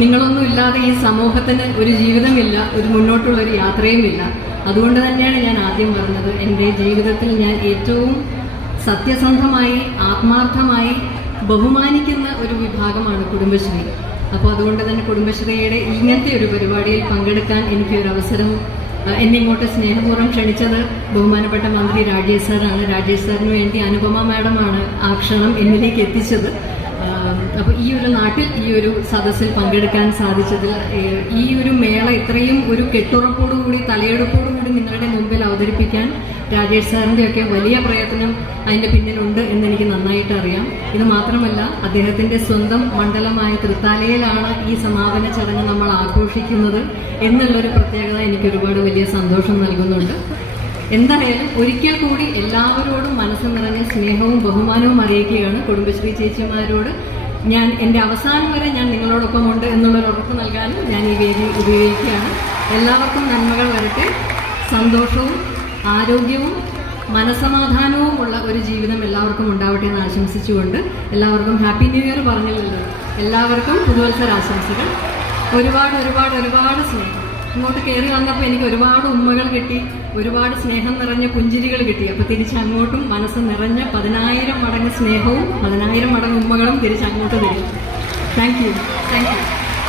നിങ്ങളൊന്നും ഇല്ലാതെ ഈ സമൂഹത്തിന് ഒരു ജീവിതമില്ല ഒരു മുന്നോട്ടുള്ള ഒരു യാത്രയുമില്ല. അതുകൊണ്ട് തന്നെയാണ് ഞാൻ ആദ്യം പറഞ്ഞത് എന്റെ ജീവിതത്തിൽ ഞാൻ ഏറ്റവും സത്യസന്ധമായി ആത്മാർത്ഥമായി ബഹുമാനിക്കുന്ന ഒരു വിഭാഗമാണ് കുടുംബശ്രീ. അപ്പോൾ അതുകൊണ്ട് തന്നെ കുടുംബശ്രീയുടെ ഇങ്ങനത്തെ ഒരു പരിപാടിയിൽ പങ്കെടുക്കാൻ എനിക്ക് ഒരു അവസരം എന്നെ ഇങ്ങോട്ട് സ്നേഹപൂർവം ക്ഷണിച്ചത് ബഹുമാനപ്പെട്ട മന്ത്രി രാജേഷ് സാറാണ്. രാജേഷ് സാറിന് വേണ്ടി അനുപമ മാഡമാണ് ആ ക്ഷണം എന്നിലേക്ക് എത്തിച്ചത്. അപ്പോൾ ഈ ഒരു നാട്ടിൽ ഈ ഒരു സദസ്സിൽ പങ്കെടുക്കാൻ സാധിച്ചതിൽ ഈ ഒരു മേള ഇത്രയും ഒരു കെട്ടുറപ്പോടുകൂടി തലയെടുപ്പോടുകൂടി നിങ്ങളുടെ മുമ്പിൽ അവതരിപ്പിക്കാൻ രാജേഷ് സാറിന്റെ ഒക്കെ വലിയ പ്രയത്നം അതിന്റെ പിന്നിലുണ്ട് എന്ന് എനിക്ക് നന്നായിട്ട് അറിയാം. ഇത് മാത്രമല്ല അദ്ദേഹത്തിന്റെ സ്വന്തം മണ്ഡലമായ തൃത്താലയിലാണ് ഈ സമാപന ചടങ്ങ് നമ്മൾ ആഘോഷിക്കുന്നത് എന്നുള്ളൊരു പ്രത്യേകത എനിക്ക് ഒരുപാട് വലിയ സന്തോഷം നൽകുന്നുണ്ട്. എന്തായാലും ഒരിക്കൽ കൂടി എല്ലാവരോടും മനസ്സ് സ്നേഹവും ബഹുമാനവും അറിയിക്കുകയാണ് കുടുംബശ്രീ ചേച്ചിമാരോട്. ഞാൻ എന്റെ അവസാനം വരെ ഞാൻ നിങ്ങളോടൊപ്പം ഉണ്ട് എന്നുള്ളൊരു ഉറപ്പ് നൽകാനും ഞാൻ ഈ വേദി ഉപയോഗിക്കുകയാണ്. എല്ലാവർക്കും നന്മകൾ വരട്ടെ. സന്തോഷവും ആരോഗ്യവും മനസമാധാനവും ഉള്ള ഒരു ജീവിതം എല്ലാവർക്കും ഉണ്ടാവട്ടെ എന്ന് ആശംസിച്ചുകൊണ്ട് എല്ലാവർക്കും ഹാപ്പി ന്യൂ ഇയർ പറഞ്ഞില്ലല്ലോ. എല്ലാവർക്കും പുതുവത്സര ആശംസകൾ ഒരുപാട് ഒരുപാട് ഒരുപാട് സ്നേഹം. ഇങ്ങോട്ട് കയറി വന്നപ്പോൾ എനിക്ക് ഒരുപാട് ഉമ്മകൾ കിട്ടി ഒരുപാട് സ്നേഹം നിറഞ്ഞ പുഞ്ചിരികൾ കിട്ടി. അപ്പൊ തിരിച്ചങ്ങോട്ടും മനസ്സ് നിറഞ്ഞ പതിനായിരം മടങ്ങ് സ്നേഹവും പതിനായിരം മടങ്ങ് ഉമ്മകളും തിരിച്ചങ്ങോട്ട് തരും താങ്ക് യു താങ്ക് യു